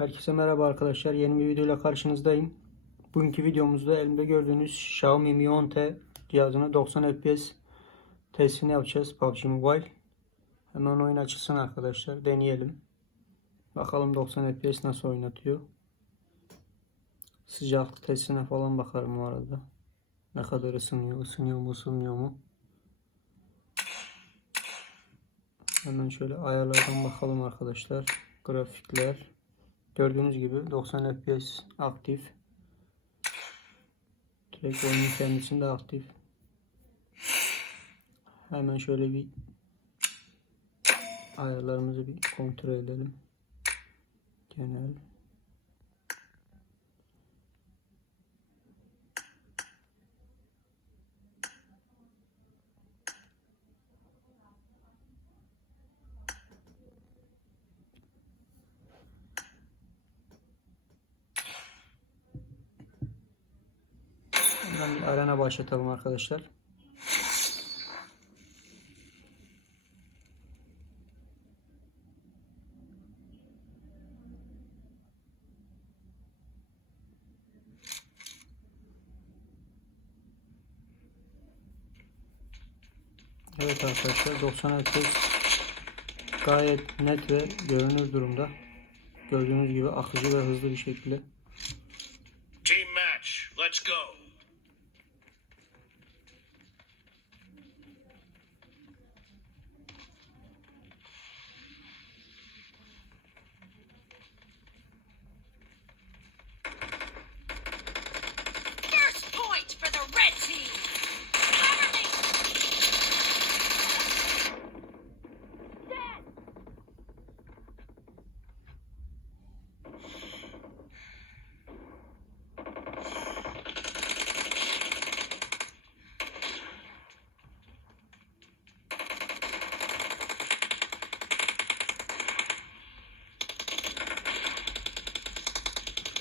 Herkese merhaba arkadaşlar. Yeni bir videoyla karşınızdayım. Bugünkü videomuzda elimde gördüğünüz Xiaomi Mi 10T cihazına 90 FPS testini yapacağız PUBG Mobile. Hemen oyun açılsın arkadaşlar. Deneyelim. Bakalım 90 FPS nasıl oynatıyor. Sıcaklık testine falan bakarım bu arada. Ne kadar ısınıyor, ısınıyor mu, ısınmıyor mu? Hemen şöyle ayarlardan bakalım arkadaşlar. Grafikler. Gördüğünüz gibi 90 FPS aktif. Direkt oyunun kendisinde aktif. Hemen şöyle bir ayarlarımızı bir kontrol edelim. Genel. Hemen bir arena başlatalım arkadaşlar. Evet arkadaşlar 90 FPS gayet net ve görünür durumda. Gördüğünüz gibi akıcı ve hızlı bir şekilde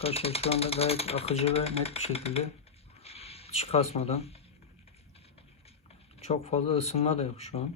Arkadaşlar şu anda gayet akıcı ve net bir şekilde hiç kasmadan çok fazla ısınma da yok şu an.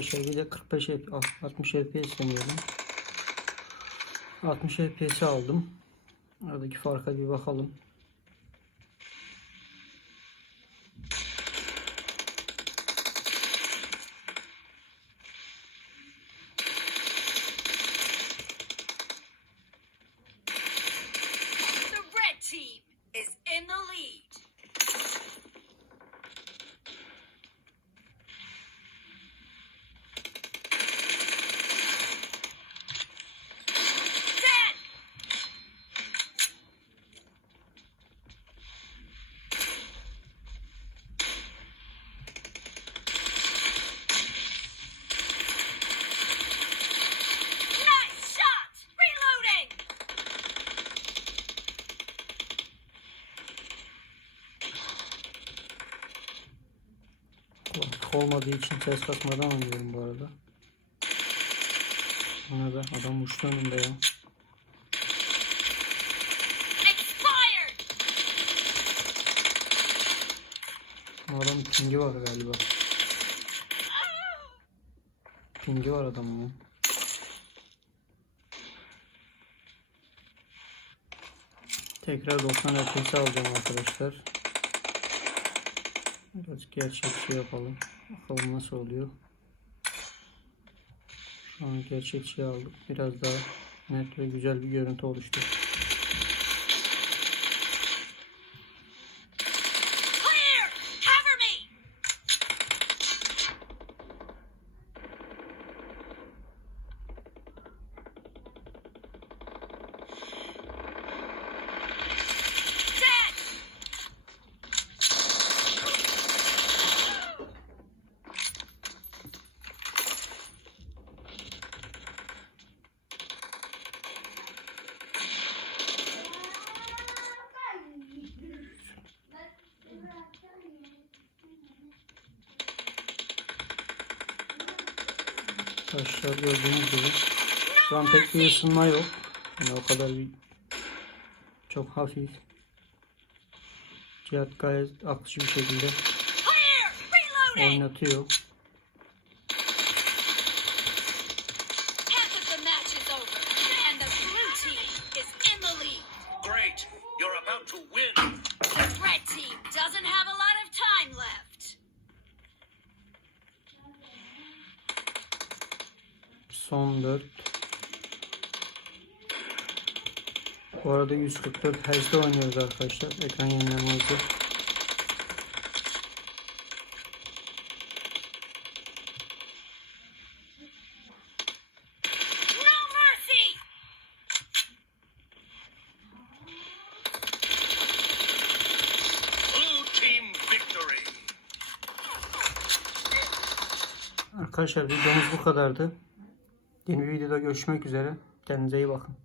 De 45 F- 60 FPS deneyelim. 60 FPS aldım. Aradaki farka bir bakalım. Olmadığı için ses kasmadan oynuyorum bu arada. Buna da adam uçtu önünde ya. Adam pingi var galiba. Pingi var adamın ya. Tekrar 90 FPS alacağım arkadaşlar. Biraz gerçekçi yapalım. Bakalım nasıl oluyor. Şu an gerçekçi aldık. Biraz daha net ve güzel bir görüntü oluştu. Arkadaşlar gördüğünüz gibi şu an pek bir ısınma yok. Yani o kadar bir çok hafif. Cihat gayet akıcı bir şekilde oynatıyor. Son 4. Bu arada 144 Hz'de oynuyoruz arkadaşlar. Ekran yenilemezdi. No mercy! Blue team victory. Arkadaşlar videomuz bu kadardı. Yeni bir videoda görüşmek üzere. Kendinize iyi bakın.